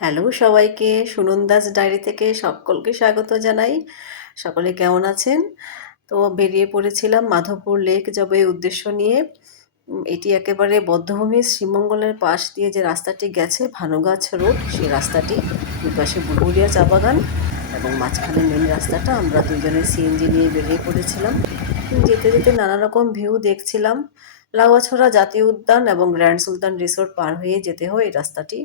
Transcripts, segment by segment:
Hello সবাইকে, সুনন্দাস diary থেকে সকলকে স্বাগত জানাই। সকলে কেমন আছেন? তো বেরিয়ে পড়েছিলাম মাধবপুর লেক যাবে উদ্দেশ্য নিয়ে। এটি একেবারে বধ্যভূমির শ্রীমঙ্গলের পাশ দিয়ে যে রাস্তাটি গেছে ভানুগাছ রোড, সেই রাস্তাটি। দুই পাশে বুলবুলিয়া চা বাগান এবং মাঝখানে মেন রাস্তাটা। আমরা দুজনে সিএনজি নিয়ে বেরিয়ে পড়েছিলাম। যেতে যেতে নানা রকম ভিউ দেখছিলাম। লাউয়াছড়া জাতীয় উদ্যান এবং গ্র্যান্ড সুলতান রিসোর্ট পার হয়ে যেতে হয় এই রাস্তাটি।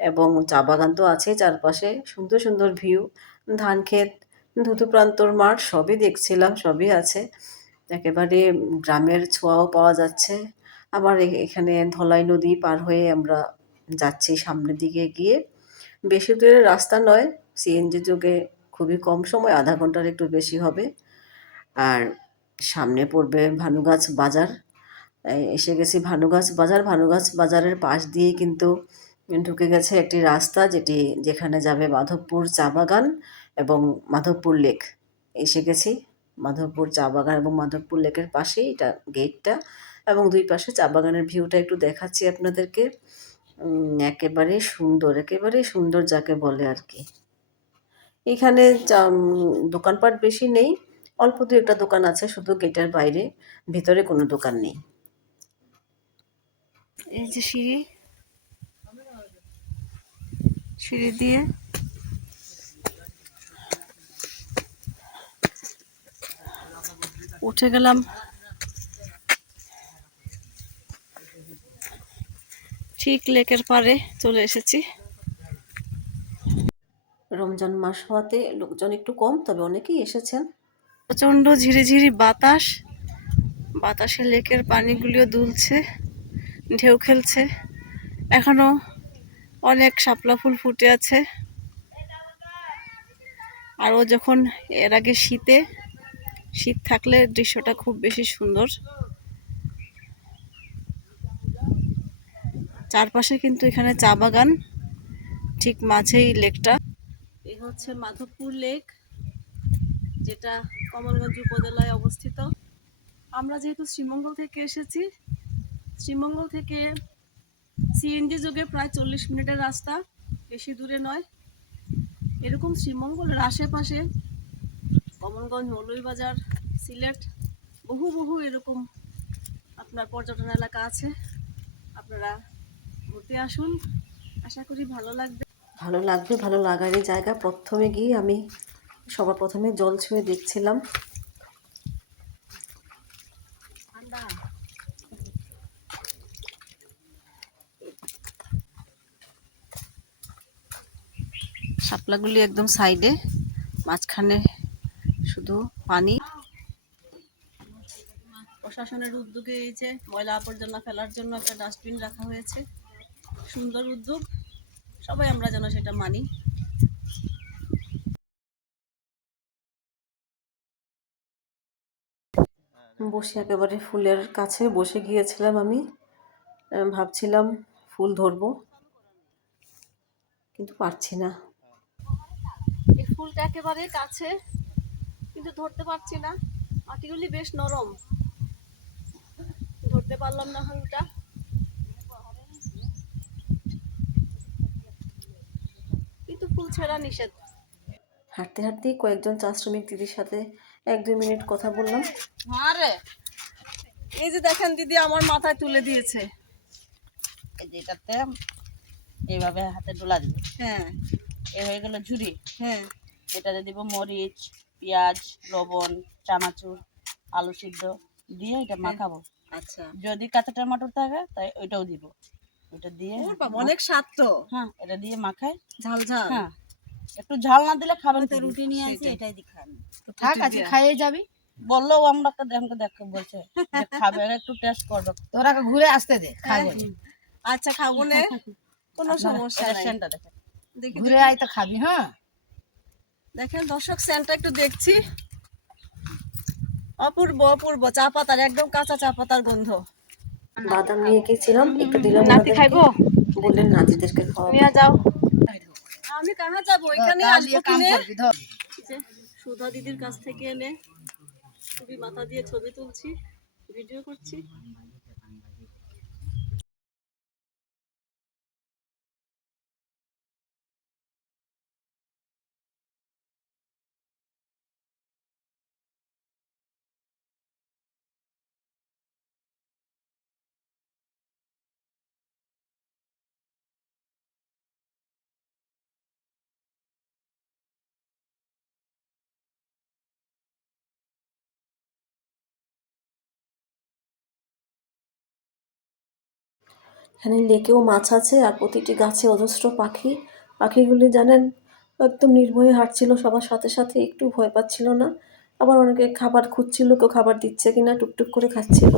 এবং চা বাগান তো আছেই চারপাশে, সুন্দর সুন্দর ভিউ, ধান ক্ষেত, ধুতুপ্রান্তর মাঠ সবই দেখছিলাম, সবই আছে। একেবারে গ্রামের ছোঁয়াও পাওয়া যাচ্ছে। আবার এখানে ধলাই নদী পার হয়ে আমরা যাচ্ছি সামনের দিকে এগিয়ে। বেশি দূরের রাস্তা নয়, সিএনজি যোগে খুবই কম সময়, আধা ঘন্টার একটু বেশি হবে। আর সামনে পড়বে ভানুগাছ বাজার। এসে গেছি ভানুগাছ বাজার। ভানুগাছ বাজারের পাশ দিয়ে কিন্তু ঢুকে গেছে একটি রাস্তা যেখানে যাবে মাধবপুর চা বাগান এবং মাধবপুর লেক। এসে গেছি মাধবপুর চা বাগান এবং মাধবপুর লেকের পাশেই এটা গেটটা, এবং দুই পাশে চা বাগানের ভিউটা একটু দেখাচ্ছি আপনাদেরকে। একেবারে সুন্দর, একেবারে সুন্দর যাকে বলে আর কি। এখানে দোকানপাট বেশি নেই, অল্প দু একটা দোকান আছে শুধু গেটের বাইরে, ভিতরে কোনো দোকান নেই। এই যে সিঁড়ি, সিঁড়ি দিয়ে উঠে গেলাম ঠিক লেকের পাড়ে, চলে এসেছি। রমজান মাস হওয়াতে লোকজন একটু কম, তবে অনেকেই এসেছেন। প্রচণ্ড ঝিরিঝিরি বাতাস, বাতাসে লেকের পানিগুলিও দুলছে, ঢেউ খেলছে। এখনো অনেক শাপলা ফুল ফুটে আছে। আরও যখন এর আগে শীত থাকলে দৃশ্যটা খুব বেশি সুন্দর। চারপাশে কিন্তু এখানে চা বাগান, ঠিক মাঝেই লেকটা। এই হচ্ছে মাধবপুর লেক, যেটা কমলগঞ্জ উপজেলায় অবস্থিত। আমরা যেহেতু শ্রীমঙ্গল থেকে এসেছি, শ্রীমঙ্গল থেকে সিএনজি যোগে প্রায় 40 মিনিটের রাস্তা, বেশি দূরে নয়। এরকম শ্রীমঙ্গলের আশেপাশে কমলগঞ্জ, মৌলভীবাজার, সিলেট, বহু এরকম আপনার পর্যটন এলাকা আছে। আপনারা ঘুরতে আসুন, আশা করি ভালো লাগবে। ভালো লাগবে, ভালো লাগারই জায়গা। প্রথমে গিয়ে আমি সবার প্রথমে জল ছুঁয়ে দেখছিলাম। শাপলাগুলি একদম সাইডে, মাঝখানে শুধু পানি। প্রশাসনের উদ্যোগে এই যে ময়লা আবর্জনা ফেলার জন্য একটা ডাস্টবিন রাখা হয়েছে, সুন্দর উদ্যোগ, সবাই আমরা যেন সেটা মানি। বসে একেবারে ফুলের কাছে বসে গিয়েছিলাম আমি। ভাবছিলাম ফুল ধরবো, কিন্তু পারছি না। এই ফুলটা একেবারে কাছে, কিন্তু ধরতে পারছি না। মাটিগুলি বেশ নরম, ধরতে পারলাম না ফুলটা। কিন্তু ফুল ছেঁড়া নিষেধ। হাঁটতে হাঁটতেই কয়েকজন চা শ্রমিক দিদির সাথে 1-2 মিনিট কথা বললাম। আরে এই যে দেখেন দিদি আমার মাথায় তুলে দিয়েছে, এই যে এটাতে এইভাবে হাতে ডোলা দিবে। হ্যাঁ, এ হয়ে গেল ঝুরি। হ্যাঁ, এটাতে দিব মরিচ, পেঁয়াজ, লবণ, চানাচুর, আলু সিদ্ধ দিয়ে এটা মাখাবো। আচ্ছা, যদি কাঁচা টমেটো থাকে তাই ওইটাও দিব। ওটা দিয়ে অনেক স্বাদ তো। হ্যাঁ, এটা দিয়ে মাখায় ঝাল ঝাল। হ্যাঁ, একটু ঝাল না দিলে খাবেন তো। রুটি নিয়ে আসি, এটাই দি খান। থাক, আজকে খাইয়ে যাবি বললো। আমরা দেখো বলছে যে খাবে, একটু টেস্ট করবে। তোরা ঘুরে আসতে দে, খাবো। আচ্ছা, খাবো না, কোনো সমস্যা নাই। সেন্টটা দেখেন, দেখি ঘুরে আয় তো খাবি। হ্যাঁ, দেখেন দর্শক, সেন্টটা একটু দেখছি। অপূর্ব অপূর্ব, চা পাতার, একদম কাঁচা চা পাতার গন্ধ। বাদাম নিয়ে গেছিলাম, একটু দিলাম। নাতি খাইবো, বললেন নাতিদেরকে খাওয়া নিয়ে যাও। আমি কাহা যাবো, এখানে আসবো কিনে। সুধা দিদির কাছ থেকে এনে খুবই মাথা দিয়ে ছবি তুলছি, ভিডিও করছি। এখানে লেকেও মাছ আছে আর প্রতিটি গাছে অজস্র পাখি। পাখিগুলি জানেন একদম নির্ভয়ে হাঁটছিল সবার সাথে সাথে, একটু ভয় পাচ্ছিল না। আবার অনেকে খাবার খুঁজছিল, কেউ খাবার দিচ্ছে কিনা, টুকটুক করে খাচ্ছিল।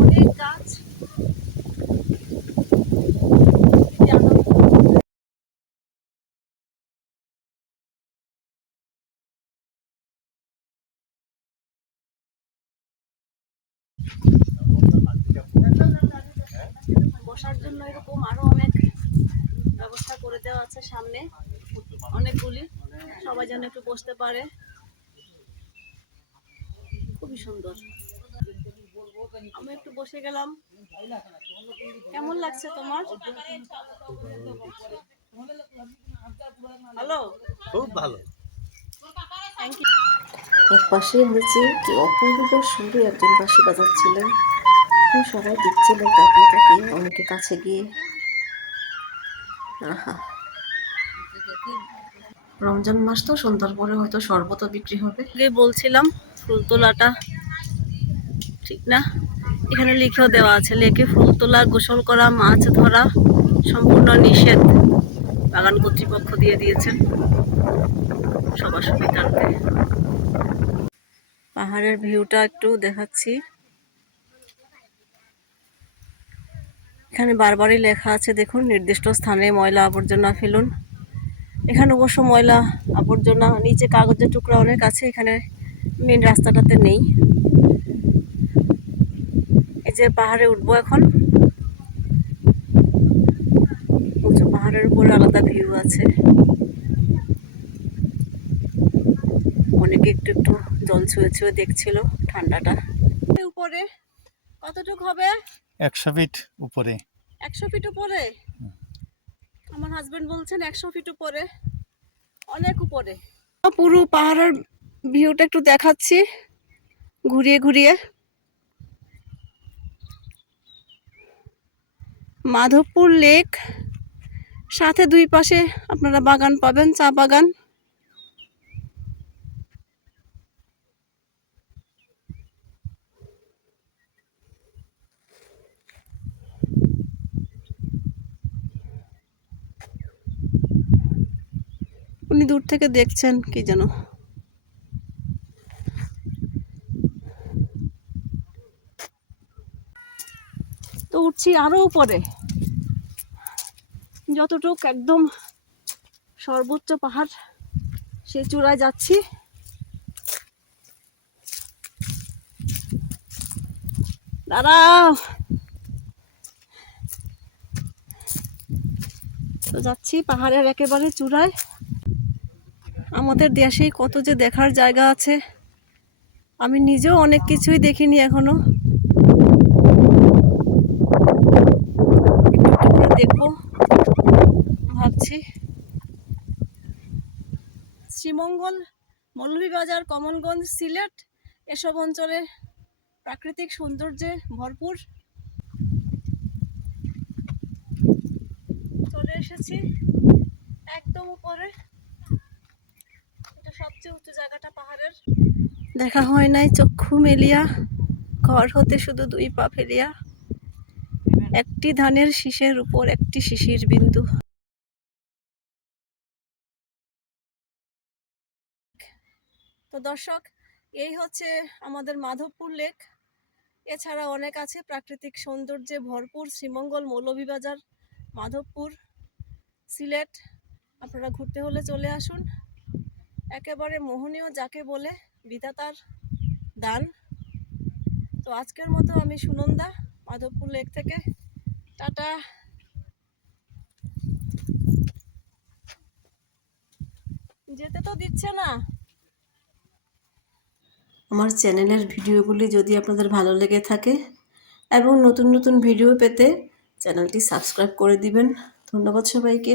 অনেক গাছ, বসার জন্য এরকম আরো অনেক ব্যবস্থা করে দেওয়া আছে সামনে, অনেকগুলি, সবাই যেন একটু বসতে পারে। খুবই সুন্দর। আমি একটু বসে গেলাম। কেমন লাগছে তোমার? ভালো, খুব ভালো, থ্যাংক ইউ। এক পাশে নিচে কি অপূর্ব সুন্দর একজন বাঁশি বাজাচ্ছিলেন, সবাই দেখছিলেন তাকিয়ে তাকিয়ে, অনেকে কাছে গিয়ে। আহা, রমজান মাস তো, সন্ধ্যার পরে হয়তো শরবতও বিক্রি হবে। বলছিলাম ফুল তোলাটা ঠিক না, এখানে লিখেও দেওয়া আছে লেকে ফুল তোলা, গোসল করা, মাছ ধরা সম্পূর্ণ নিষেধ। বাগান কর্তৃপক্ষ দিয়ে দিয়েছেন সবার সুবিধার্থে। পাহাড়ের ভিউটা একটু দেখাচ্ছি। এখানে বারবারই লেখা আছে দেখুন, নির্দিষ্ট স্থানে ময়লা আবর্জনা ফেলুন। এখানে অবশ্য ময়লা আবর্জনা, নিচে কাগজের টুকরা অনেক আছে, এখানে মেন রাস্তাটাতে নেই। এই যে পাহাড়ে উঠবো এখন, উঁচু পাহাড়ের উপরে আলাদা ভিউ আছে। অনেকে একটু একটু জল ছুঁয়ে ছুঁয়ে দেখছিল ঠান্ডাটা। উপরে কতটুকু হবে? 100 ফিট উপরে। 100 ফিট উপরে? আমার হাজবেন্ড বলছেন 100 ফিট উপরে, অনেক উপরে। পুরো পাহাড়ের ভিউটা একটু দেখাচ্ছি ঘুরিয়ে ঘুরিয়ে। মাধবপুর লেক, সাথে দুই পাশে আপনারা বাগান পাবেন, চা বাগান। উনি দূর থেকে দেখছেন কি যেন। তো উঠছি আরো উপরে, যতটুক একদম সর্বোচ্চ পাহাড় সেই চূড়ায় যাচ্ছি। দাঁড়াও, তো যাচ্ছি পাহাড়ের একেবারে চূড়ায়। আমাদের দেশেই কত যে দেখার জায়গা আছে, আমি নিজেও অনেক কিছুই দেখিনি এখনো। দেখবো ভাবছি। শ্রীমঙ্গল, মৌলভীবাজার, কমলগঞ্জ, সিলেট এসব অঞ্চলে প্রাকৃতিক সৌন্দর্যে ভরপুর। চলে এসেছি একদম উপরে, এটা সবচেয়ে উঁচু জায়গাটা পাহাড়ের। দেখা হয় নাই চক্ষু মেলিয়া, ঘর হতে শুধু 2 পা ফেলিয়া, একটি ধানের শীষের উপর একটি শিশির বিন্দু। তো দর্শক, এই হচ্ছে আমাদের মাধবপুর লেক। এছাড়া অনেক আছে প্রাকৃতিক সৌন্দর্যে ভরপুর শ্রীমঙ্গল, মৌলভীবাজার, মাধবপুর, সিলেট। আপনারা ঘুরতে হলে চলে আসুন। একেবারে মোহনীয় যাকে বলে, বিধাতার দান। তো আজকের মতো আমি সুনন্দা, মাধবপুর লেক থেকে টাটা। যেতে তো দিচ্ছে না। আমার চ্যানেলের ভিডিওগুলি যদি আপনাদের ভালো লেগে থাকে এবং নতুন নতুন ভিডিও পেতে চ্যানেলটি সাবস্ক্রাইব করে দিবেন। ধন্যবাদ সবাইকে।